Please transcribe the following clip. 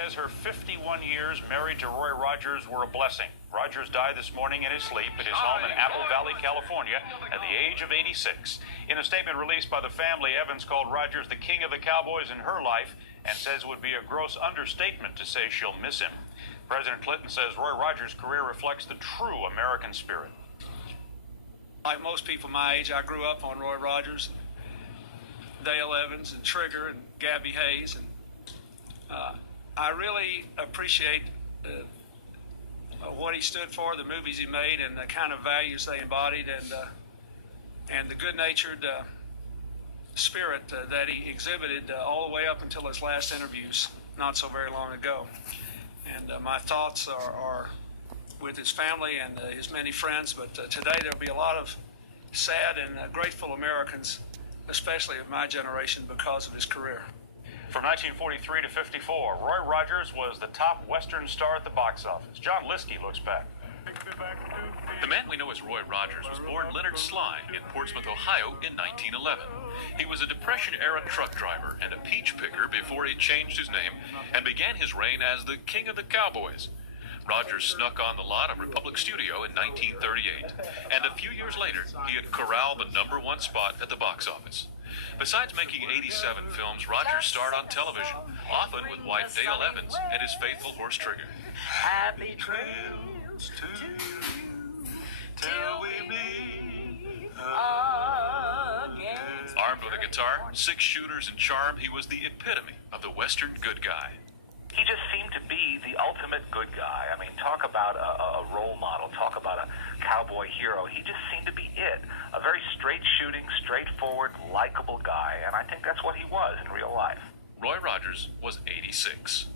Says her 51 years married to Roy Rogers were a blessing. Rogers died this morning in his sleep at his home in Apple Valley, California, at the age of 86. In a statement released by the family, Evans called Rogers the king of the Cowboys in her life and says it would be a gross understatement to say she'll miss him. President Clinton says Roy Rogers' career reflects the true American spirit. Like most people my age, I grew up on Roy Rogers, Dale Evans, and Trigger, and Gabby Hayes, and I really appreciate what he stood for, the movies he made, and the kind of values they embodied, and the good-natured spirit that he exhibited all the way up until his last interviews not so very long ago. And my thoughts are with his family and his many friends, but today there'll be a lot of sad and grateful Americans, especially of my generation, because of his career. From 1943 to 54, Roy Rogers was the top Western star at the box office. John Liskey looks back. The man we know as Roy Rogers was born Leonard Sly in Portsmouth, Ohio in 1911. He was a Depression-era truck driver and a peach picker before he changed his name and began his reign as the King of the Cowboys. Rogers snuck on the lot of Republic Studio in 1938, and a few years later, he had corralled the #1 spot at the box office. Besides making 87 films, Rogers starred on television, often with wife Dale Evans and his faithful horse Trigger. Happy trails to you till we meet again. Armed with a guitar, 6 shooters, and charm, he was the epitome of the Western good guy. He just seemed to be the ultimate good guy. I mean, talk about a role model, talk about a cowboy hero. He just seemed to be it. A very straight-shooting, straightforward, likable guy, and I think that's what he was in real life. Roy Rogers was 86.